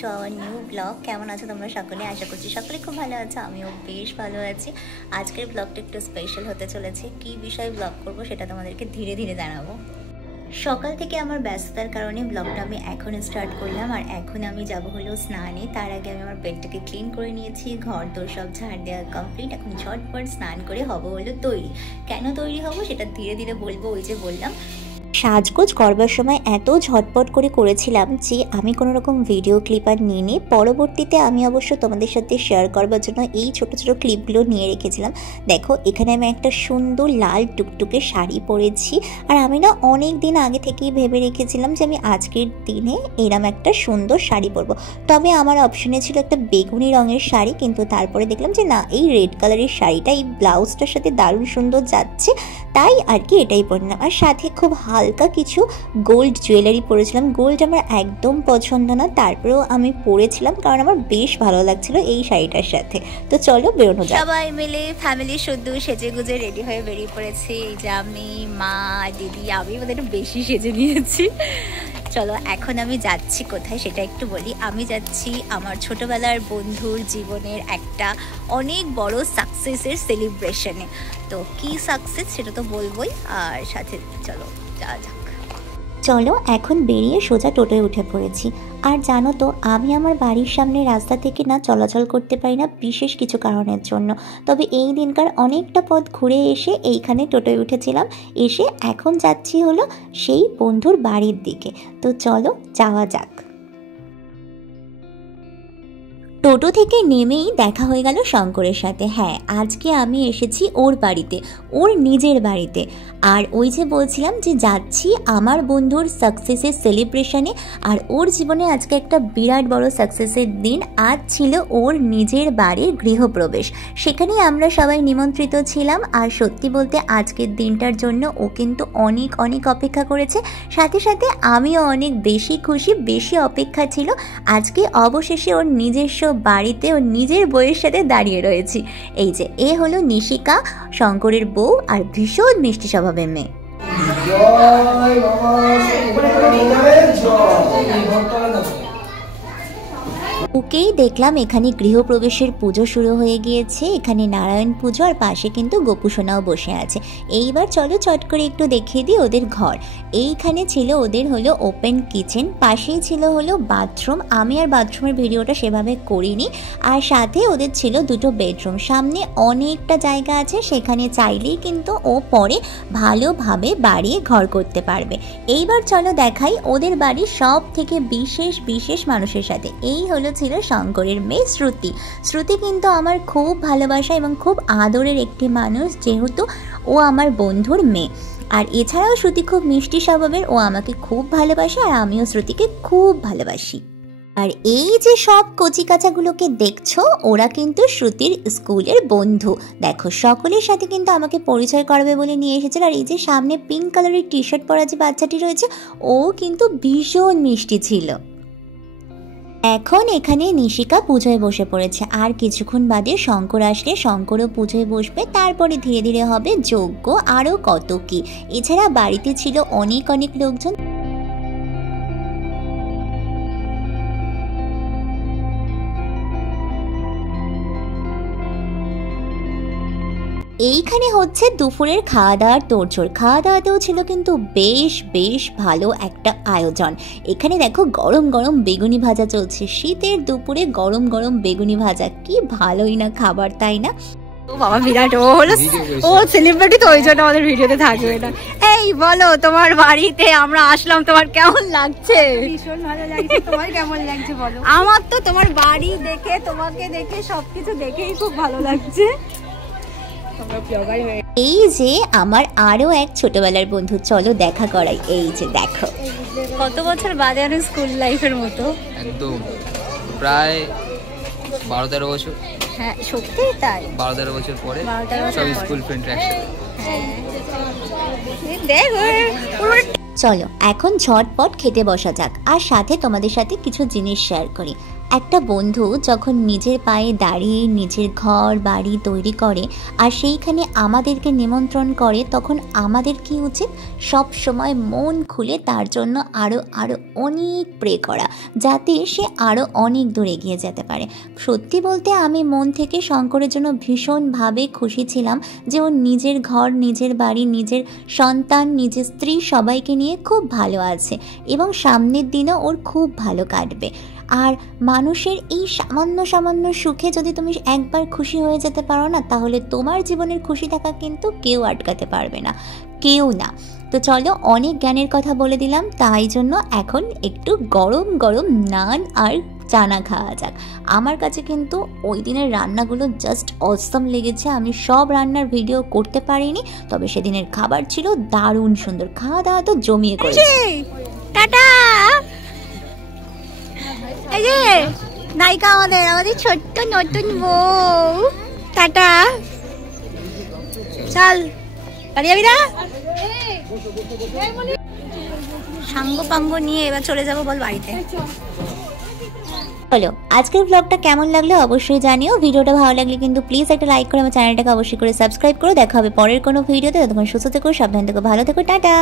To our new blog. কেমন আছো তোমরা সকলে? আশা করছি সকলে খুব ভালো আছো, আমিও বেশ ভালো আছি। আজকের ব্লগটা একটু স্পেশাল হতে চলেছে। কি বিষয়ে ব্লগ করব সেটা তোমাদেরকে ধীরে ধীরে জানাবো। সকাল থেকে আমার ব্যস্ততার কারণে ব্লগটা আমি এখন স্টার্ট করলাম। আর এখন আমি যাব হলো স্নানে। তার আগে আমি আমার বেডটাকে ক্লিন করে নিয়েছি, ঘর দোর সব ঝাড় দেওয়া কমপ্লিট। এখন ঝটপট স্নান করে হব হলো তৈরি। কেন তৈরি হব সেটা ধীরে ধীরে বলবো। ওই যে বললাম, সাজগোজ করবার সময় এত ঝটপট করে করেছিলাম যে আমি কোনো রকম ভিডিও ক্লিপ আর নিয়ে নিই। পরবর্তীতে আমি অবশ্য তোমাদের সাথে শেয়ার করবার জন্য এই ছোট ছোট ক্লিপগুলো নিয়ে রেখেছিলাম। দেখো, এখানে আমি একটা সুন্দর লাল টুকটুকে শাড়ি পরেছি। আর আমি না অনেক দিন আগে থেকেই ভেবে রেখেছিলাম যে আমি আজকের দিনে এরম একটা সুন্দর শাড়ি পরবো। তবে আমার অপশনে ছিল একটা বেগুনি রঙের শাড়ি, কিন্তু তারপরে দেখলাম যে না, এই রেড কালারের শাড়িটা এই ব্লাউজটার সাথে দারুণ সুন্দর যাচ্ছে, তাই আর কি এটাই পরলাম। আর সাথে খুব হালকা কিছু গোল্ড জুয়েলারি পরেছিলাম। গোল্ড আমার একদম পছন্দ না, তারপরেও আমি পরেছিলাম কারণ আমার বেশ ভালো লাগছিল এই শাড়িটার সাথে। তো চলো বেরোনো যাক। সবাই মিলে ফ্যামিলি শুদ্ধ সেজে গুজে রেডি হয়ে বেরিয়ে পড়েছি। এই যে আমি, মা, দিদি, আমি ওদের একটু বেশি সেজে নিয়েছি। চলো এখন আমি যাচ্ছি কোথায় সেটা একটু বলি। আমি যাচ্ছি আমার ছোটবেলার বন্ধুর জীবনের একটা অনেক বড় সাকসেসের সেলিব্রেশনে। তো কি সাকসেস সেটা তো বলবোই, আর সাথে চলো যাওয়া যাক। চলো এখন বেরিয়ে সোজা টোটোয় উঠে পড়েছি। আর জানো তো, আমি আমার বাড়ির সামনে রাস্তা থেকে না চলাচল করতে পারি না বিশেষ কিছু কারণের জন্য। তবে এই দিনকার অনেকটা পথ ঘুরে এসে এইখানে টোটোয় উঠেছিলাম। এসে এখন যাচ্ছি হলো সেই বন্ধুর বাড়ির দিকে। তো চলো যাওয়া যাক। টোটো থেকে নেমেই দেখা হয়ে গেল শঙ্করের সাথে। হ্যাঁ, আজকে আমি এসেছি ওর বাড়িতে, ওর নিজের বাড়িতে। আর ওই যে বলছিলাম যে যাচ্ছি আমার বন্ধুর সাকসেসের সেলিব্রেশনে। আর ওর জীবনে আজকে একটা বিরাট বড় সাকসেসের দিন। আজ ছিল ওর নিজের বাড়ির গৃহপ্রবেশ। সেখানেই আমরা সবাই নিমন্ত্রিত ছিলাম। আর সত্যি বলতে আজকের দিনটার জন্য ও কিন্তু অনেক অনেক অপেক্ষা করেছে। সাথে সাথে আমিও অনেক বেশি খুশি, বেশি অপেক্ষা ছিল। আজকে অবশেষে ওর নিজস্ব বাড়িতে ওর নিজের বউয়ের সাথে দাঁড়িয়ে রয়েছি। এই যে এ হলো নিশিকা, শঙ্করের বউ, আর ভীষণ মিষ্টি স্বভাবের মেয়ে। ওকেই দেখলাম এখানে গৃহপ্রবেশের পুজো শুরু হয়ে গিয়েছে। এখানে নারায়ণ পুজো, আর পাশে কিন্তু গোপুসোনাও বসে আছে। এইবার চলো চট করে একটু দেখিয়ে দিই ওদের ঘর। এইখানে ছিল ওদের হলো ওপেন কিচেন, পাশেই ছিল হলো বাথরুম। আমি আর বাথরুমের ভিডিওটা সেভাবে করিনি। আর সাথে ওদের ছিল দুটো বেডরুম। সামনে অনেকটা জায়গা আছে, সেখানে চাইলেই কিন্তু ও পরে ভালোভাবে বাড়িয়ে ঘর করতে পারবে। এইবার চলো দেখাই ওদের বাড়ির সব থেকে বিশেষ বিশেষ মানুষের সাথে। এই হলো ছিল শঙ্করের মেয়ে শ্রুতি। শ্রুতি কিন্তু আমার খুব ভালোবাসা এবং খুব আদরের একটি মানুষ, যেহেতু ও আমার বন্ধুর মেয়ে। আর এছাড়াও শ্রুতি খুব মিষ্টি স্বভাবের, ও আমাকে খুব ভালোবাসে আর আমিও শ্রুতিকে খুব ভালোবাসি। আর এই যে সব কচিকাচাগুলোকে দেখছো, ওরা কিন্তু শ্রুতির স্কুলের বন্ধু। দেখো, সকলের সাথে কিন্তু আমাকে পরিচয় করাবে বলে নিয়ে এসেছিল। আর এই যে সামনে পিঙ্ক কালারের টি শার্ট পরা যে বাচ্চাটি রয়েছে, ও কিন্তু ভীষণ মিষ্টি ছিল। এখন এখানে নিশিকা পুজোয় বসে পড়েছে। আর কিছুক্ষণ বাদে শঙ্কর আসলে শঙ্করও পুজোয় বসবে। তারপরে ধীরে ধীরে হবে যজ্ঞ, আরও কত কি। এছাড়া বাড়িতে ছিল অনেক অনেক লোকজন। এইখানে হচ্ছে দুপুরের খাওয়া দাওয়ার তোড়জোড়। খাওয়া দাওয়াতেও ছিল কিন্তু বেশ বেশ ভালো একটা আয়োজন। এখানে দেখো গরম গরম বেগুনি ভাজা চলছে। শীতের দুপুরে গরম গরম বেগুনি ভাজা, কি ভালোই না খাবার, তাই না? ও বাবা, বিরাট ও হলো, ও সেলিব্রিটি, তো ওই জন্য আমাদের ভিডিওতে থাকবে না। এই বলো, তোমার বাড়িতে আমরা আসলাম, তোমার কেমন লাগছে? ভীষণ ভালো লাগছে। তোমার কেমন লাগছে বলো? আমার তো তোমার বাড়ি দেখে, তোমাকে দেখে, সবকিছু দেখেই খুব ভালো লাগছে। এই যে আমার আরো এক ছোটবেলার বন্ধু, চলো দেখা করাই। এই যে দেখো, কত বছর বাদে আর স্কুল লাইফের মতো, একদম প্রায় 12-13 বছর। হ্যাঁ সত্যি তাই, 12-13 বছর পরে সব স্কুল ফ্রেন্ড একসাথে। চলো এখন ঝটপট খেতে বসা যাক। আর সাথে তোমাদের সাথে কিছু জিনিস শেয়ার করি। একটা বন্ধু যখন নিজের পায়ে দাঁড়িয়ে নিজের ঘর বাড়ি তৈরি করে আর সেইখানে আমাদেরকে নিমন্ত্রণ করে, তখন আমাদের কি উচিত? সব সময় মন খুলে তার জন্য আরও আরও অনেক প্রে করা, যাতে সে আরও অনেক দূর এগিয়ে যেতে পারে। সত্যি বলতে আমি মন থেকে শঙ্করের জন্য ভীষণভাবে খুশি ছিলাম যে ও নিজের ঘর, নিজের বাড়ি, নিজের সন্তান, নিজের স্ত্রী সবাইকে নিয়ে খুব ভালো আছে এবং সামনের দিনও ওর খুব ভালো কাটবে। আর মানুষের এই সামান্য সামান্য সুখে যদি তুমি একবার খুশি হয়ে যেতে পারো না, তাহলে তোমার জীবনের খুশি থাকা কিন্তু কেউ আটকাতে পারবে না, কেউ না। তো চলো, অনেক জ্ঞানের কথা বলে দিলাম, তাই জন্য এখন একটু গরম গরম নান আর চানা খাওয়া যাক। আমার কাছে কিন্তু ওই দিনের রান্নাগুলো জাস্ট অসম লেগেছে। আমি সব রান্নার ভিডিও করতে পারিনি, তবে সেদিনের খাবার ছিল দারুণ সুন্দর। খাওয়া দাওয়া তো জমিয়ে করেছি। টাটা। এই যে নায়িকা আমাদের ছোট্ট নতুন বউ, টাটা। চল বাড়ি যাবি না? সাঙ্গ পাঙ্গ নিয়ে এবার চলে যাবো বল বাড়িতে। চলো, আজকের ব্লগটা কেমন লাগলো অবশ্যই জানিও। ভিডিওটা ভালো লাগলে কিন্তু প্লিজ একটা লাইক করে আমার চ্যানেলটাকে অবশ্যই করে সাবস্ক্রাইব করো। দেখা হবে পরের কোনো ভিডিওতে। ততক্ষণ সুস্থ থেকো, সাবধান থেকো, ভালো থেকো, টাটা।